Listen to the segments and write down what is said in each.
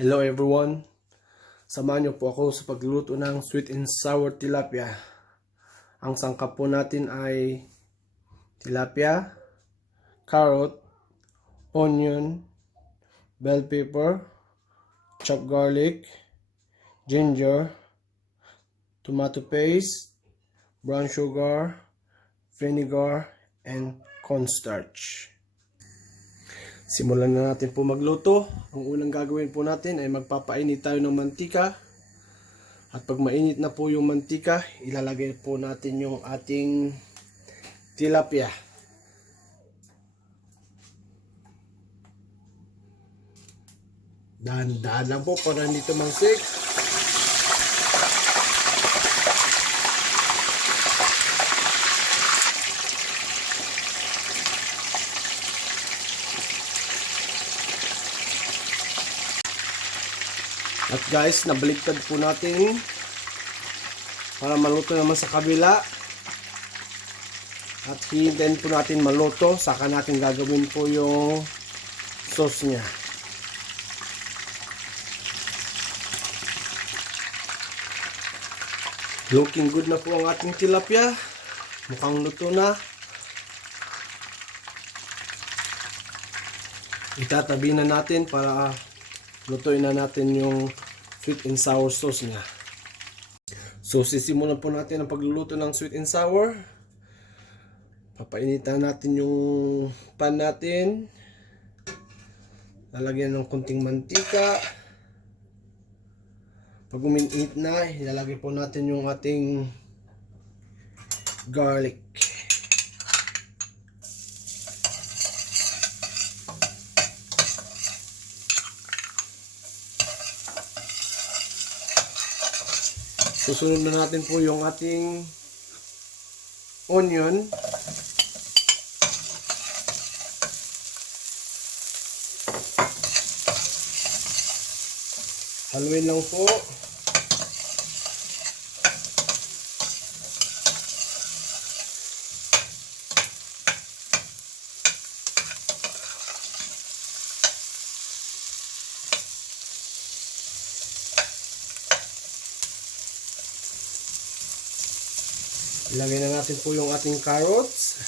Hello everyone! Samahan niyo po ako sa pagluluto ng sweet and sour tilapia. Ang sangkap po natin ay tilapia, carrot, onion, bell pepper, chopped garlic, ginger, tomato paste, brown sugar, vinegar, and cornstarch. Simulan na natin po magluto. Ang unang gagawin po natin ay magpapainit tayo ng mantika. At pag mainit na po yung mantika, ilalagay po natin yung ating tilapia. Dahan-dahan lang po para hindi tumangsik. At guys, nabaliktad po natin para maluto naman sa kabila. At hintayin po natin maluto, saka natin gagawin po yung sauce niya. Looking good na po ang ating tilapia. Mukhang luto na. Itatabi na natin para lutuin na natin yung sweet and sour sauce niya. So sisimulan po natin ang pagluluto ng sweet and sour. Papainitan natin yung pan natin. Lalagyan ng konting mantika. Pag uminit na, ilalagay po natin yung ating garlic. Susunod na natin po yung ating onion. Haluin lang po. Ilagay na natin po yung ating carrots.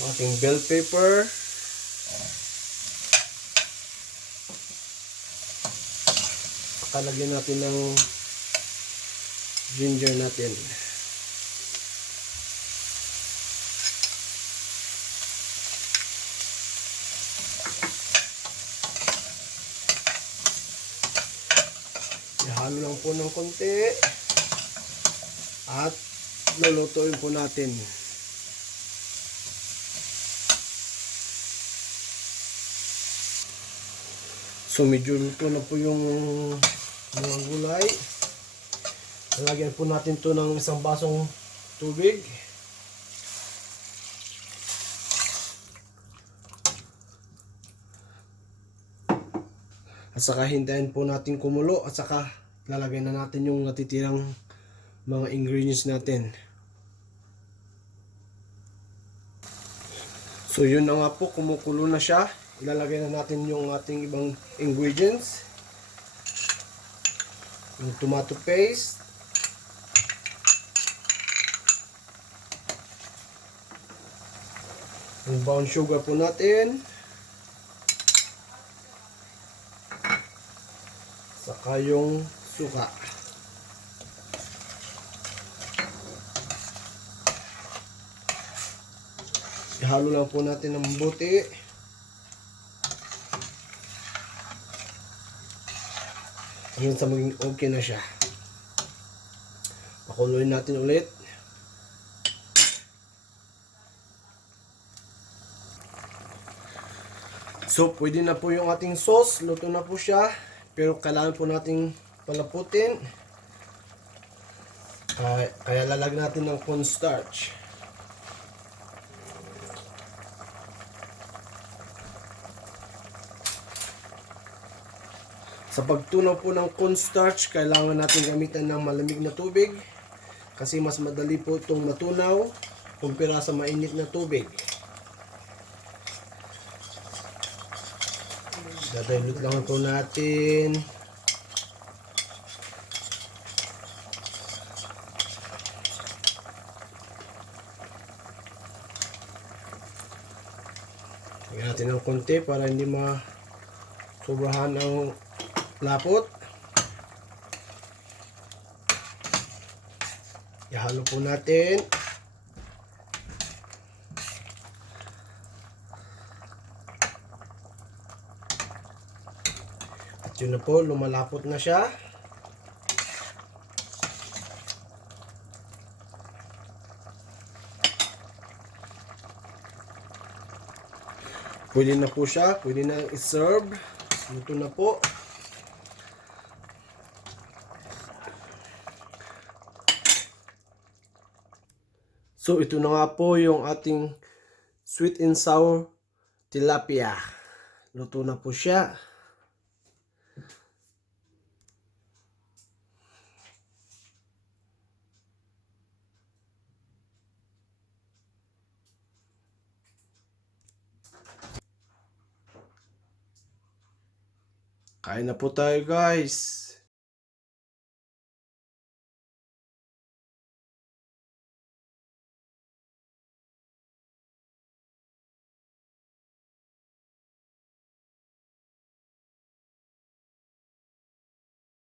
Yung ating bell pepper. Lagyan natin ng ginger natin. Ihalo lang po ng konti at lulutuin po natin. So medyo luto na po yung mga gulay. Lagyan po natin to ng isang basong tubig. At saka hintayin po natin kumulo at saka lalagay na natin yung natitirang mga ingredients natin. So yun na nga po, kumukulo na siya. Ilalagay na natin yung ating ibang ingredients. Yung tomato paste, yung brown sugar po natin, saka yung suka. Ihalo lang po natin ng mabuti. Hanggang sa maging okay na siya. Pakuluin natin ulit. So, pwede na po yung ating sauce. Luto na po siya. Pero kailangan po nating palaputin. Kaya lalagyan natin ng cornstarch. Sa pagtunaw po ng cornstarch, kailangan natin gamitan ng malamig na tubig kasi mas madali po itong matunaw kumpara sa mainit na tubig. Dadilute lang po natin. Lagyan natin ng konti para hindi sobrahan ang lapot. Ihalo po natin. At yun na po, lumalapot na siya. Pwede na po siya, pwede na i-serve. Ito na po. So ito na nga po yung ating sweet and sour tilapia. Luto na po siya. Kain na po tayo, guys.